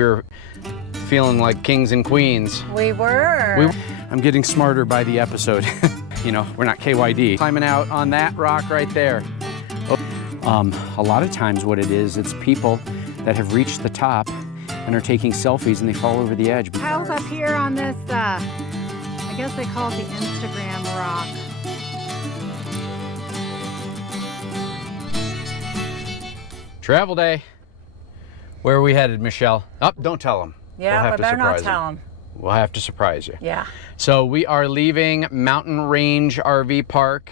We were feeling like kings and queens. We were. I'm getting smarter by the episode. You know, we're not KYD. Climbing out on that rock right there. A lot of times what it is, it's people that have reached the top and are taking selfies and they fall over the edge. Kyle's up here on this, I guess they call it the Instagram rock. Travel day. Where are we headed, Michelle? Oh, don't tell them. Yeah, we better not tell them. We'll have to surprise you. Yeah. So we are leaving Mountain Range RV Park.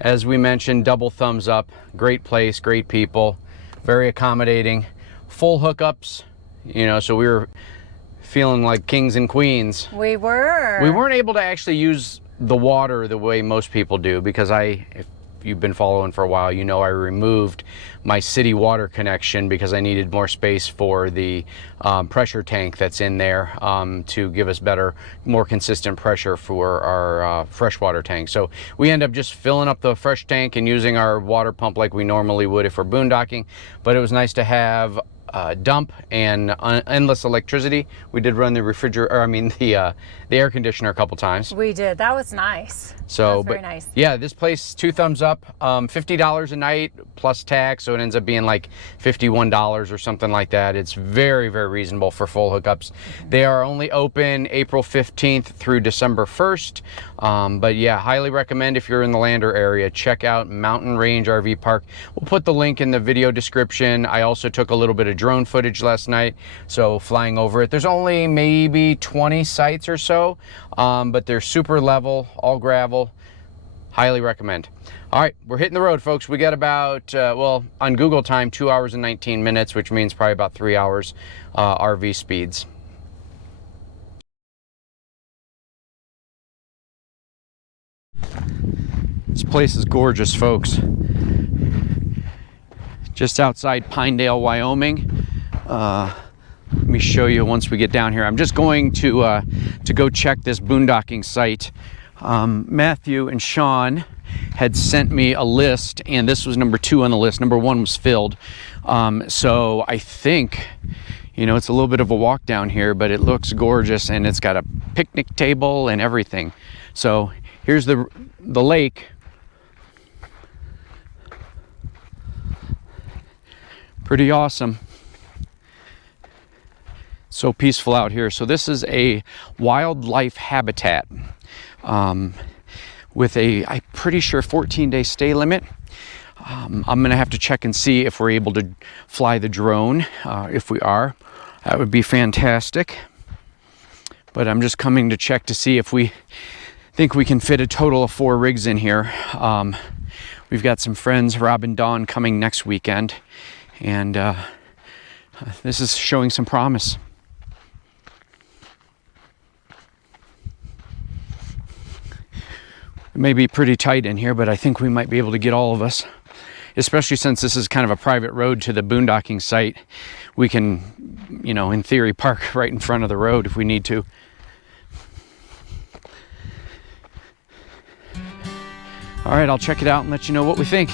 As we mentioned, double thumbs up. Great place, great people, very accommodating, full hookups. You know, so we were feeling like kings and queens. We were. We weren't able to actually use the water the way most people do because if you've been following for a while, you know I removed my city water connection because I needed more space for the pressure tank that's in there to give us better, more consistent pressure for our freshwater tank. So we end up just filling up the fresh tank and using our water pump like we normally would if we're boondocking. But it was nice to have dump and endless electricity. We did run the the air conditioner a couple times. We did. That was nice. So, very nice. Yeah, this place, 2 thumbs up, $50 a night plus tax, so it ends up being like $51 or something like that. It's very, very reasonable for full hookups. They are only open April 15th through December 1st. But yeah, highly recommend if you're in the Lander area, check out Mountain Range RV Park. We'll put the link in the video description. I also took a little bit of drone footage last night, so flying over it. There's only maybe 20 sites or so, but they're super level, all gravel. Highly recommend. All right, we're hitting the road, folks. We got about, well, on Google time, 2 hours and 19 minutes, which means probably about 3 hours RV speeds. This place is gorgeous, folks. Just outside Pinedale, Wyoming. Let me show you once we get down here. I'm just going to go check this boondocking site. Matthew and Sean had sent me a list, and this was number 2 on the list. Number 1 was filled. So I think, you know, it's a little bit of a walk down here, but it looks gorgeous, and it's got a picnic table and everything. So here's the lake. Pretty awesome. So peaceful out here. So this is a wildlife habitat with I'm pretty sure 14-day stay limit. I'm gonna have to check and see if we're able to fly the drone. If we are, that would be fantastic. But I'm just coming to check to see if we think we can fit a total of 4 rigs in here. We've got some friends, Rob and Dawn, coming next weekend, and this is showing some promise. It may be pretty tight in here, but I think we might be able to get all of us, especially since this is kind of a private road to the boondocking site. We can, you know, in theory, park right in front of the road if we need to. All right, I'll check it out and let you know what we think.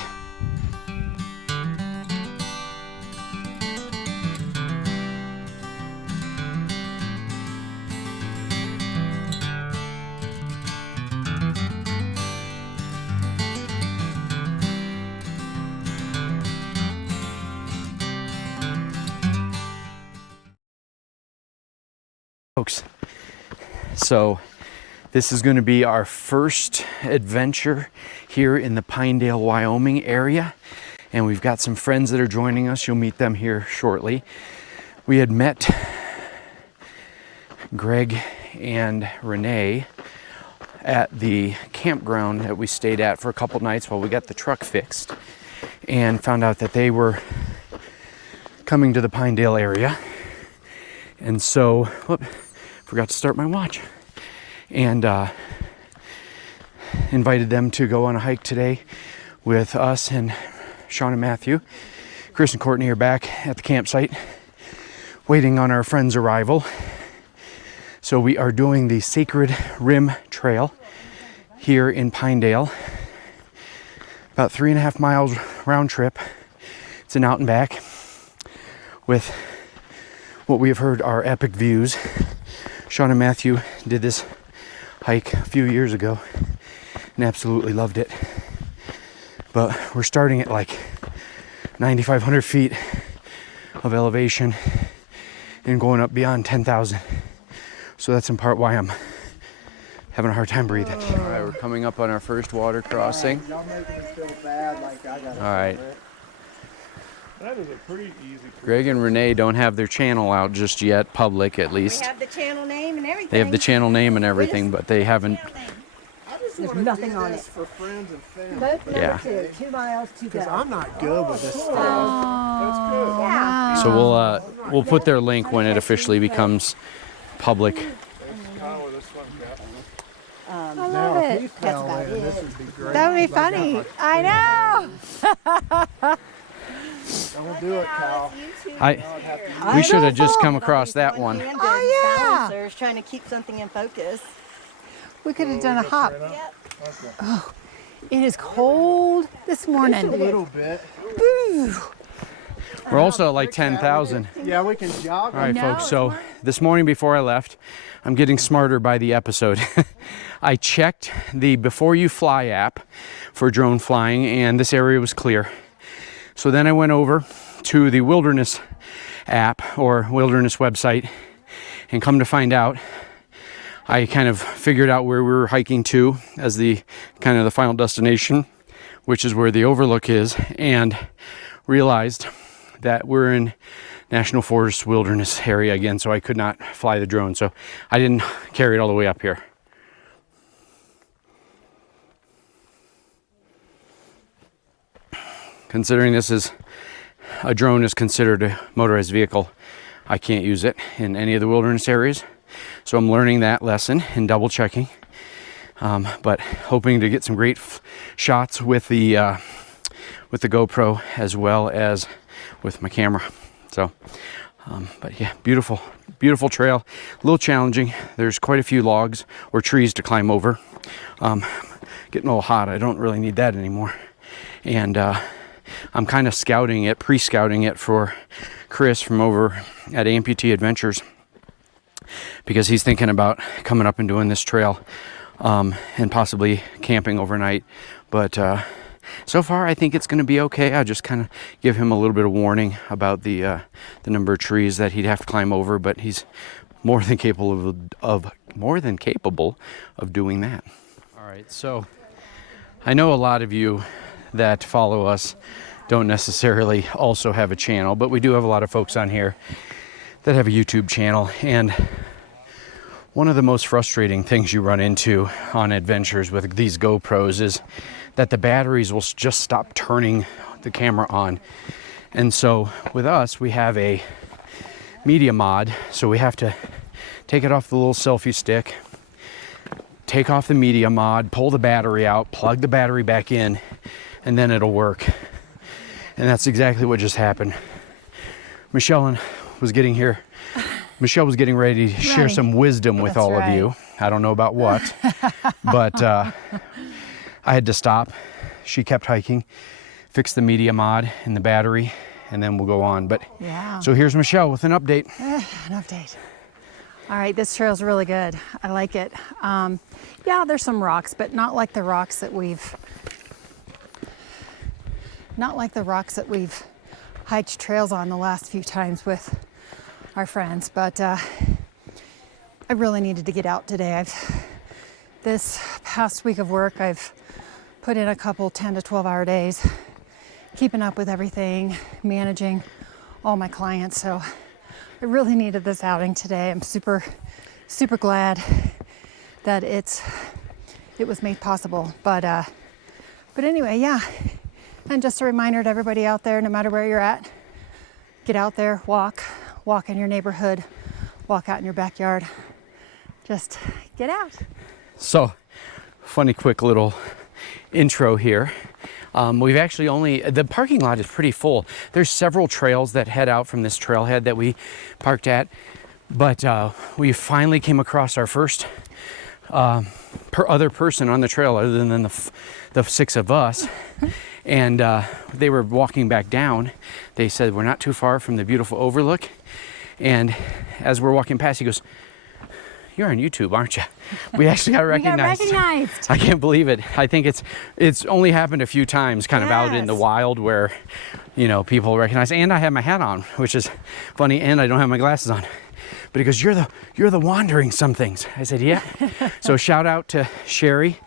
Folks, so this is going to be our first adventure here in the Pinedale, Wyoming area, and we've got some friends that are joining us. You'll meet them here shortly. We had met Greg and Renee at the campground that we stayed at for a couple nights while we got the truck fixed, and found out that they were coming to the Pinedale area. And so, forgot to start my watch, and invited them to go on a hike today with us and Sean and Matthew. Chris and Courtney are back at the campsite waiting on our friend's arrival. So we are doing the Sacred Rim Trail here in Pinedale. About 3.5 miles round trip. It's an out and back with what we have heard are epic views. Sean and Matthew did this hike a few years ago and absolutely loved it. But we're starting at like 9,500 feet of elevation and going up beyond 10,000. So that's in part why I'm having a hard time breathing. All right, we're coming up on our first water crossing. Don't make me feel bad like I got. All right. That is a pretty easy. Greg and Renee don't have their channel out just yet, public at least. We have the channel name and everything. They have the channel name and everything, but they haven't. There's nothing on it for friends and family. Both number Yeah. 2 miles to Because go. I'm not good with this stuff. That's good. Yeah. So we'll put their link when it officially becomes public. Kind of where this one got. I Now, love if he it. fell in, this would be great. That would be funny. I know. Don't do it, Cal. We should have just come across that one. Oh, yeah. Balancers trying to keep something in focus. We could have done a hop. Oh, it is cold this A morning. little bit. Woo. We're also at like 10,000. Yeah, we can jog. All right, No, folks. it's So not. this morning before I left, I'm getting smarter by the episode. I checked the Before You Fly app for drone flying, and this area was clear. So then I went over to the Wilderness app or Wilderness website, and come to find out, I kind of figured out where we were hiking to as the kind of the final destination, which is where the overlook is, and realized that we're in National Forest Wilderness area again, so I could not fly the drone. So I didn't carry it all the way up here. Considering this is a drone is considered a motorized vehicle, I can't use it in any of the wilderness areas. So I'm learning that lesson and double checking, but hoping to get some great shots with the GoPro as well as with my camera. So, but yeah, beautiful, beautiful trail. A little challenging. There's quite a few logs or trees to climb over. Getting a little hot. I don't really need that anymore. And I'm kind of scouting it, pre-scouting it for Chris from over at Amputee Adventures, because he's thinking about coming up and doing this trail and possibly camping overnight. But so far I think it's going to be okay. I'll just kind of give him a little bit of warning about the number of trees that he'd have to climb over, but he's more than capable of doing that. All right, so I know a lot of you that follow us don't necessarily also have a channel, but we do have a lot of folks on here that have a YouTube channel. And one of the most frustrating things you run into on adventures with these GoPros is that the batteries will just stop turning the camera on. And so with us, we have a media mod, so we have to take it off the little selfie stick, take off the media mod, pull the battery out, plug the battery back in, and then it'll work. And that's exactly what just happened. Michelle was getting here. Michelle was getting ready to share some wisdom with all of you. I don't know about what, but I had to stop. She kept hiking, fix the media mod and the battery, and then we'll go on. But Yeah. so here's Michelle with an update. An update. All right, this trail's really good. I like it. Yeah, there's some rocks, but not like the rocks that we've hiked trails on the last few times with our friends. But I really needed to get out today. This past week of work, I've put in a couple 10 to 12 hour days, keeping up with everything, managing all my clients. So I really needed this outing today. I'm super, super glad that it was made possible. But anyway, yeah. And just a reminder to everybody out there, no matter where you're at, get out there, walk in your neighborhood, walk out in your backyard. Just get out. So, funny quick little intro here. We've actually the parking lot is pretty full. There's several trails that head out from this trailhead that we parked at, but we finally came across our first other person on the trail other than the six of us. And they were walking back down. They said, we're not too far from the beautiful overlook. And as we're walking past, he goes, "You're on YouTube, aren't you?" We actually got recognized. We got recognized. I can't believe it. I think it's only happened a few times kind of out in the Yes. wild where, you know, people recognize. And I have my hat on, which is funny, and I don't have my glasses on. But he goes, you're the wandering somethings. I said, yeah. So shout out to Sherry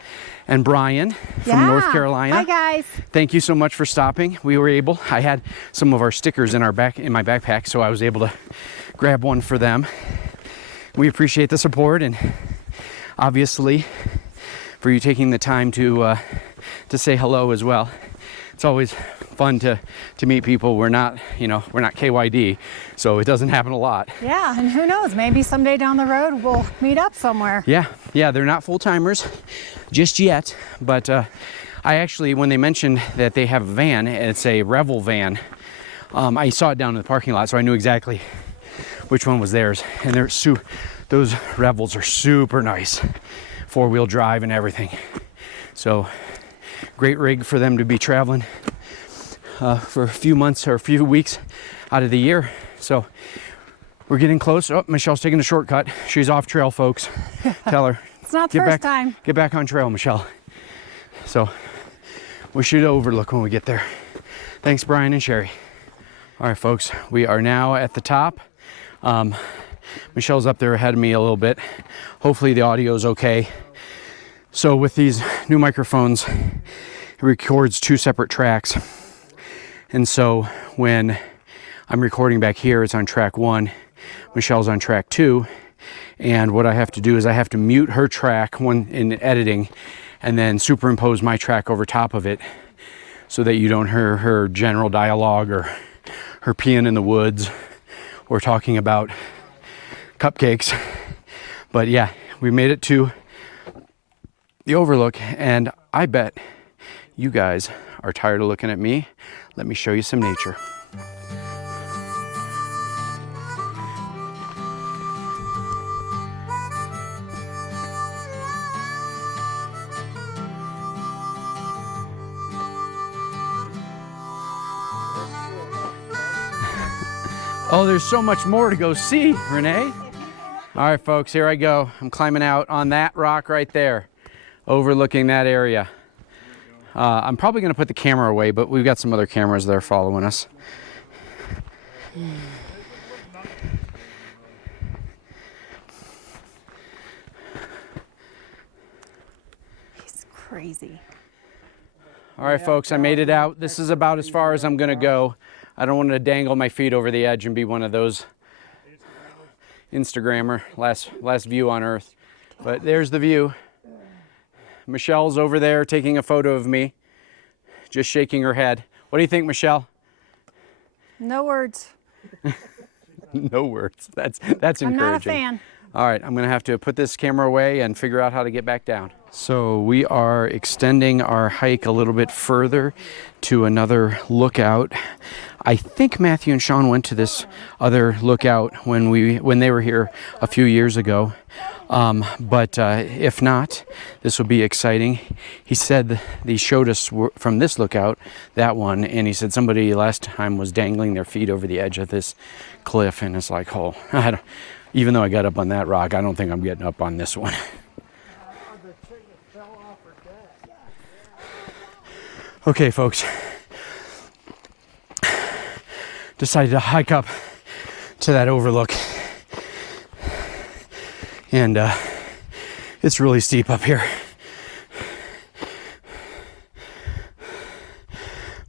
and Brian from North Carolina. Hi, guys. Thank you so much for stopping. I had some of our stickers in my backpack, so I was able to grab one for them. We appreciate the support, and obviously for you taking the time to say hello as well. It's always fun to meet people. We're not KYD, so it doesn't happen a lot. Yeah, and who knows, maybe someday down the road we'll meet up somewhere. Yeah, they're not full-timers just yet, but I actually, when they mentioned that they have a van, it's a Revel van, I saw it down in the parking lot, so I knew exactly which one was theirs. And those Revels are super nice, four-wheel drive and everything. So great rig for them to be traveling for a few months or a few weeks out of the year. So we're getting close. Oh, Michelle's taking a shortcut. She's off trail, folks. Tell her. It's not the first time. Get back on trail, Michelle. So we should overlook when we get there. Thanks, Brian and Sherry. All right, folks, we are now at the top. Michelle's up there ahead of me a little bit. Hopefully the audio is okay. So with these new microphones, it records 2 separate tracks. And so when I'm recording back here, it's on track 1. Michelle's on track 2. And what I have to do is I have to mute her track in editing and then superimpose my track over top of it so that you don't hear her general dialogue or her peeing in the woods or talking about cupcakes. But yeah, we made it to the overlook, and I bet you guys are tired of looking at me. Let me show you some nature. Oh, there's so much more to go see, Renee. All right, folks, here I go. I'm climbing out on that rock right there, overlooking that area. I'm probably going to put the camera away, but we've got some other cameras there following us. He's crazy. All right, folks, I made it out. This is about as far as I'm going to go. I don't want to dangle my feet over the edge and be one of those Instagrammer, last view on Earth. But there's the view. Michelle's over there taking a photo of me, just shaking her head. What do you think, Michelle? No words. No words. That's encouraging. I'm not a fan. All right, I'm gonna have to put this camera away and figure out how to get back down. So we are extending our hike a little bit further to another lookout. I think Matthew and Sean went to this other lookout when they were here a few years ago. But if not, this will be exciting. He said they showed us from this lookout, that one, and he said somebody last time was dangling their feet over the edge of this cliff, and it's like, oh, even though I got up on that rock, I don't think I'm getting up on this one. Okay, folks. Decided to hike up to that overlook. And it's really steep up here.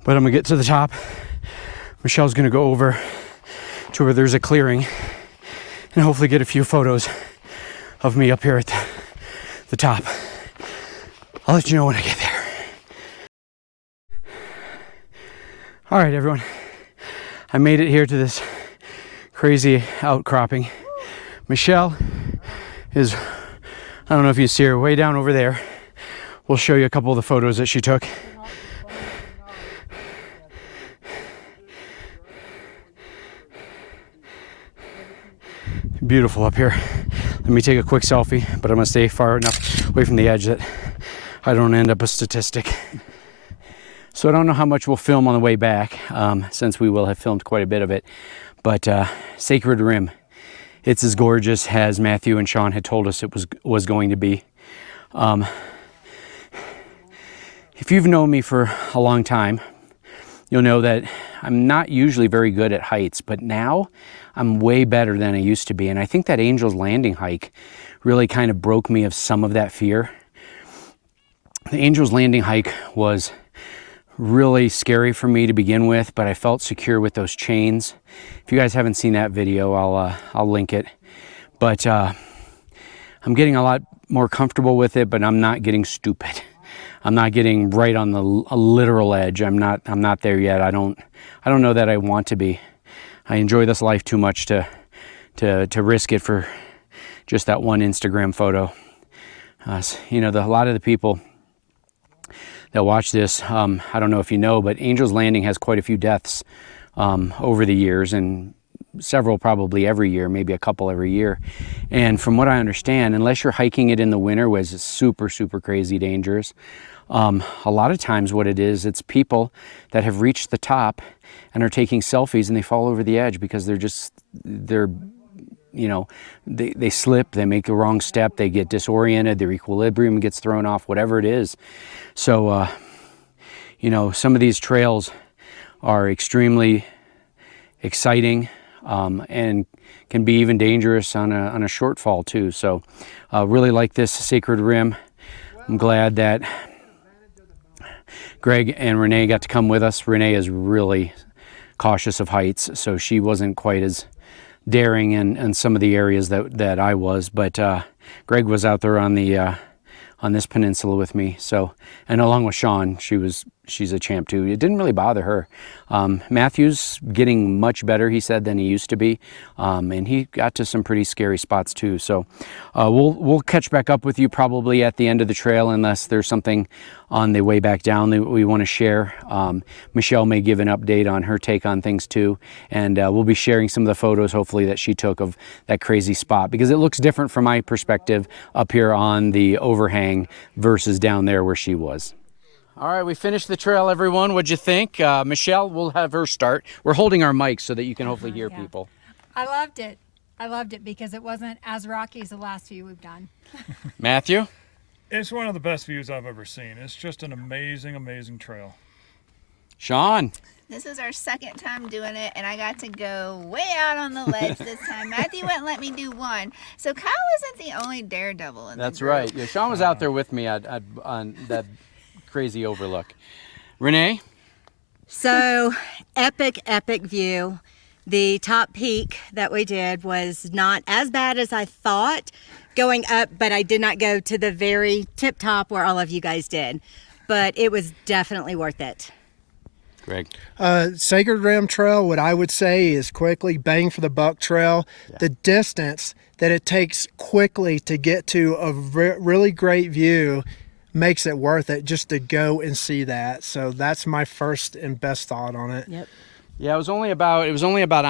But I'm gonna get to the top. Michelle's gonna go over to where there's a clearing and hopefully get a few photos of me up here at the top. I'll let you know when I get there. All right, everyone. I made it here to this crazy outcropping. Michelle is, I don't know if you see her, way down over there. We'll show you a couple of the photos that she took. Beautiful up here. Let me take a quick selfie, but I'm gonna stay far enough away from the edge that I don't end up a statistic. So I don't know how much we'll film on the way back, since we will have filmed quite a bit of it. But Sacred Rim, it's as gorgeous as Matthew and Sean had told us it was going to be. If you've known me for a long time, you'll know that I'm not usually very good at heights, but now I'm way better than I used to be. And I think that Angel's Landing hike really kind of broke me of some of that fear. The Angel's Landing hike was really scary for me to begin with, but I felt secure with those chains. If you guys haven't seen that video, I'll link it. But I'm getting a lot more comfortable with it, but I'm not getting stupid. I'm not getting right on the literal edge. I'm not there yet. I don't know that I want to be. I enjoy this life too much to risk it for just that one Instagram photo. You know, a lot of the people that watch this, I don't know if you know, but Angel's Landing has quite a few deaths over the years, and several probably every year, maybe a couple every year. And from what I understand, unless you're hiking it in the winter, where it's super, super crazy dangerous, a lot of times what it is, it's people that have reached the top and are taking selfies and they fall over the edge because they're you know, they slip, they make a wrong step, they get disoriented, their equilibrium gets thrown off, whatever it is. So, you know, some of these trails are extremely exciting and can be even dangerous on a short fall too. So really like this Sacred Rim. I'm glad that Greg and Renee got to come with us. Renee is really cautious of heights, so she wasn't quite as daring in some of the areas that I was, but Greg was out there on this peninsula with me. So, and along with Sean, she's a champ too. It didn't really bother her. Matthew's getting much better, he said, than he used to be, and he got to some pretty scary spots too. So we'll catch back up with you probably at the end of the trail, unless there's something on the way back down that we want to share. Michelle may give an update on her take on things too, and we'll be sharing some of the photos hopefully that she took of that crazy spot, because it looks different from my perspective up here on the overhang versus down there where she was. All right, we finished the trail, everyone. What'd you think? Michelle, we'll have her start. We're holding our mics so that you can hopefully hear people. I loved it. I loved it because it wasn't as rocky as the last few we've done. Matthew? It's one of the best views I've ever seen. It's just an amazing, amazing trail. Sean? This is our second time doing it, and I got to go way out on the ledge this time. Matthew wouldn't let me do one. So Kyle wasn't the only daredevil in the That's group. right. Yeah, Sean was out there with me on that crazy overlook. Renee? So epic view. The top peak that we did was not as bad as I thought going up, but I did not go to the very tip top where all of you guys did. But it was definitely worth it. Greg? Sacred Rim Trail, what I would say is quickly bang for the buck trail. Yeah. The distance that it takes quickly to get to a really great view makes it worth it just to go and see that. So that's my first and best thought on it. Yep. Yeah, it was only about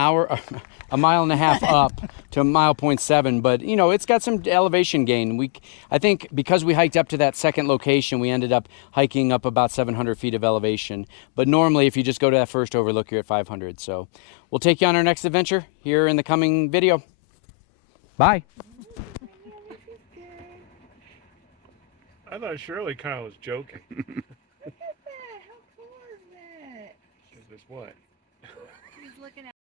a mile and a half up to 1.7 miles, but you know, it's got some elevation gain. I think because we hiked up to that second location, we ended up hiking up about 700 feet of elevation. But normally, if you just go to that first overlook, you're at 500. So we'll take you on our next adventure here in the coming video. Bye. I thought surely Kyle was joking. Look at that. How cool is that? Is this what? He's looking